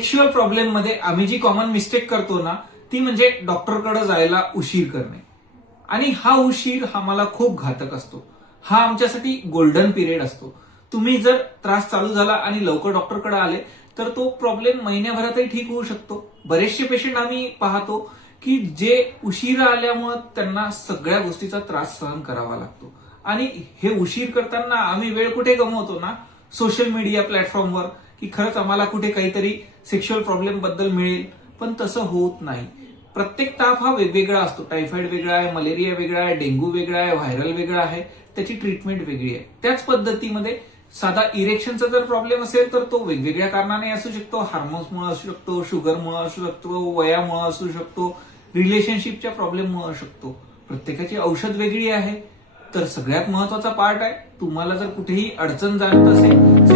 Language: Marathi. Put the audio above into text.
सेक्शुअल प्रॉब्लेम मध्ये आम्ही जी कॉमन मिस्टेक करतो ना ती म्हणजे डॉक्टरकडे जायला उशीर करणे. आणि हा उशीर हा मला खूप घातक असतो. हा आमच्यासाठी गोल्डन पिरियड असतो. तुम्ही जर त्रास चालू झाला आणि लवकर डॉक्टरकडे आले तर तो प्रॉब्लेम महिन्याभरातही ठीक होऊ शकतो. बरेचसे पेशंट आम्ही पाहतो की जे उशिरा आल्यामुळे त्यांना सगळ्या गोष्टीचा त्रास सहन करावा लागतो. आणि हे उशीर करताना आम्ही वेळ कुठे गमवतो ना, सोशल मीडिया प्लॅटफॉर्मवर, की खरंच आम्हाला कुठे काहीतरी सेक्शुअल प्रॉब्लेम बद्दल मिळेल. पण तसं होत नाही. प्रत्येक ताप हा वेगवेगळा असतो. टायफॉइड वेगळा आहे, मलेरिया वेगळा आहे, डेंग्यू वेगळा आहे, व्हायरल वेगळा आहे. त्याची ट्रीटमेंट वेगळी आहे. त्याच पद्धतीमध्ये साधा इरेक्शनचा जर प्रॉब्लेम असेल तर तो वेगवेगळ्या कारणाने असू शकतो. हार्मोन्समुळे असू शकतो, शुगरमुळे असू शकतो, वयामुळे असू शकतो, रिलेशनशिपच्या प्रॉब्लेममुळे असू शकतो. प्रत्येकाची औषध वेगळी आहे. तर सगळ्यात महत्वाचा पार्ट आहे, तुम्हाला जर कुठेही अडचण जाणवत असेल